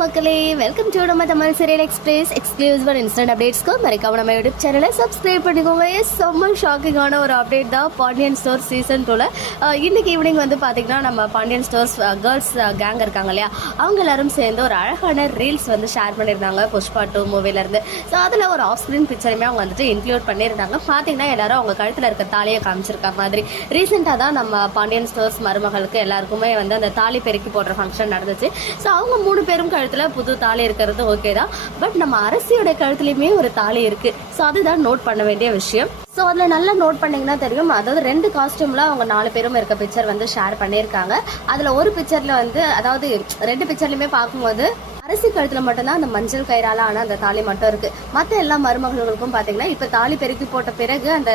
மக்களே, welcome to நம்ம Tamil serial express exclusive instant அப்டேட்ஸ்க்கு மறக்காம நம்ம யூடியூப் சேனலை சப்ஸ்கிரைப் பண்ணிக்கோங்க. செம்ம ஷாக்கிங்கான ஒரு அப்டேட் தான் பாண்டியன் ஸ்டோர் சீசன் 2ல இன்னைக்கு ஈவினிங் வந்து பார்த்தீங்கன்னா நம்ம பாண்டியன் ஸ்டோர்ஸ் கேர்ள்ஸ் கேங் இருக்காங்க இல்லையா, அவங்க எல்லாரும் சேர்ந்து ஒரு அழகான ரீல்ஸ் வந்து ஷேர் பண்ணியிருந்தாங்க புஷ்பா 2 மூவிலேருந்து. ஸோ அதில் ஒரு ஆஃப் ஸ்க்ரீன் பிக்சருமே அவங்க வந்துட்டு இன்க்ளூட் பண்ணியிருந்தாங்க. பார்த்தீங்கன்னா எல்லாரும் அவங்க கழுத்தில் இருக்க தாலியை காமிச்சிருக்க மாதிரி ரீசெண்டாக தான் நம்ம பாண்டியன் ஸ்டோர்ஸ் மருமகளுக்கு எல்லாருக்குமே வந்து அந்த தாலி பெருக்கி போடுற ஃபங்க்ஷன் நடந்துச்சு. ஸோ அவங்க 3 பேரும் கழுத்துல புது தாலி இருக்கிறது ஓகே தான், பட் நம்ம அரசியோட கழுத்துலயுமே ஒரு தாலி இருக்கு. ஸோ அதுதான் நோட் பண்ண வேண்டிய விஷயம். ஸோ அதில் நல்லா நோட் பண்ணிங்கன்னா தெரியும், அதாவது 2 காஸ்டியூமில் அவங்க 4 பேரும் இருக்க பிக்சர் வந்து ஷேர் பண்ணியிருக்காங்க. அதில் ஒரு பிக்சரில் வந்து, அதாவது 2 பிக்சர்லையுமே பார்க்கும்போது அரசி கழுத்துல மட்டும்தான் அந்த மஞ்சள் கயிறால ஆன அந்த தாலி மட்டும் இருக்கு. மற்ற எல்லா மருமகளுக்கும் பார்த்தீங்கன்னா இப்போ தாலி பெருக்கி போட்ட பிறகு அந்த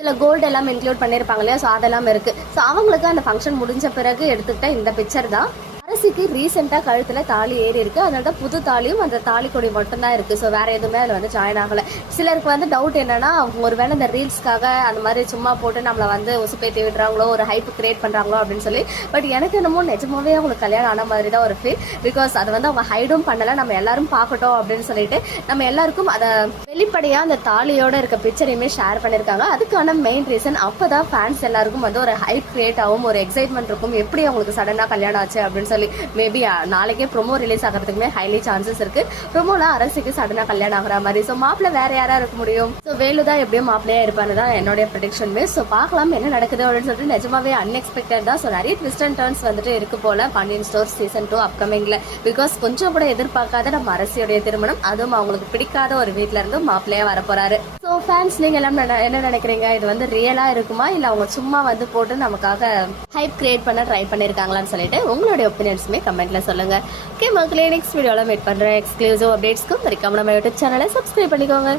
சில கோல்டு எல்லாம் இன்க்ளூட் பண்ணியிருப்பாங்க இல்லையா, ஸோ அதெல்லாம் இருக்கு. ஸோ அவங்களுக்கு அந்த ஃபங்க்ஷன் முடிஞ்ச பிறகு எடுத்துக்கிட்ட இந்த பிக்சர் தான். அரசிக்கு ரீசெண்டாக கழுத்துல தாலி ஏறி இருக்கு, அதனால தான் புது தாலியும் அந்த தாலி கொடி மட்டும்தான் இருக்கு. ஸோ வேற எதுவுமே அதில் வந்து ஜாயின் ஆகலை. சிலருக்கு வந்து டவுட் என்னன்னா, அவங்க ஒருவேளை இந்த ரீல்ஸ்க்காக அந்த மாதிரி சும்மா போட்டு நம்மளை வந்து உசுப்பேத்தி விடுறாங்களோ, ஒரு ஹைப் கிரியேட் பண்றாங்களோ அப்படின்னு சொல்லி. பட் எனக்கு என்னமோ நிஜமாவே அவங்களுக்கு கல்யாணம் ஆன மாதிரி தான் ஒரு ஃபீல். பிகாஸ் அதை வந்து அவங்க ஹைடும் பண்ணலை, நம்ம எல்லாரும் பார்க்கட்டும் அப்படின்னு சொல்லிட்டு நம்ம எல்லாருக்கும் அதை வெளிப்படையா அந்த தாலியோட இருக்க பிக்சரையுமே ஷேர் பண்ணியிருக்காங்க. அதுக்கான மெயின் ரீசன் அப்பதான் ஃபேன்ஸ் எல்லாருக்கும் வந்து ஒரு ஹைப் கிரியேட் ஆகும், ஒரு எக்ஸைட்மெண்ட் இருக்கும், எப்படி அவங்களுக்கு சடனாக கல்யாணம் ஆச்சு அப்படின்னு சொல்லி. மேபி நாளைக்கே ப்ரோமோ ரிலீஸ் ஆகிறதுக்குமே ஹைலி சான்சஸ் இருக்கு. ப்ரோமோல அரசிக்கு சடனா கல்யாணம் ஆகிற மாதிரி. ஸோ மாப்பிள்ள வேற யாரா இருக்க முடியும்? ஸோ வேலுதான் எப்படியும் மாப்பிள்ளையா இருப்பான்னு தான் என்னுடைய ப்ரெடிக்ஷன். ஸோ பார்க்கலாம் என்ன நடக்குது அப்படின்னு சொல்லிட்டு. நிஜமாவே அன்எக்ஸ்பெக்டட் தான். ஸோ நிறைய ட்விஸ்ட் அண்ட் டர்ன்ஸ் வந்துட்டு இருக்கு போல பாண்டியன் ஸ்டோர்ஸ் சீசன் 2 அப்கமிங்ல. பிகாஸ் கொஞ்சம் கூட எதிர்பார்க்காத நம்ம அரசியோடைய திருமணம், அதுவும் அவங்களுக்கு பிடிக்காத ஒரு வீட்டுல இருந்து மாப்பிள்ளையா வர போறாரு. ஸோ ஃபேன்ஸ் நீங்க எல்லாம் என்ன நினைக்கிறீங்க? இது வந்து ரியலா இருக்குமா, இல்ல அவங்க சும்மா வந்து போட்டு நமக்காக ஹைப் கிரியேட் பண்ண ட்ரை பண்ணிருக்காங்களான்னு சொல்லிட்டு உங்களுடைய ஒப்பீனியன்ஸுமே கமெண்ட்ல சொல்லுங்க. ஓகே மக்களே, நெக்ஸ்ட் வீடியோல மீட் பண்றேன். எக்ஸ்க்ளூசிவ் அப்டேட்ஸ்க்கு மறக்காம நம்ம யூடியூப் சேனலை சப்ஸ்கிரைப் பண்ணிக்கோங்க.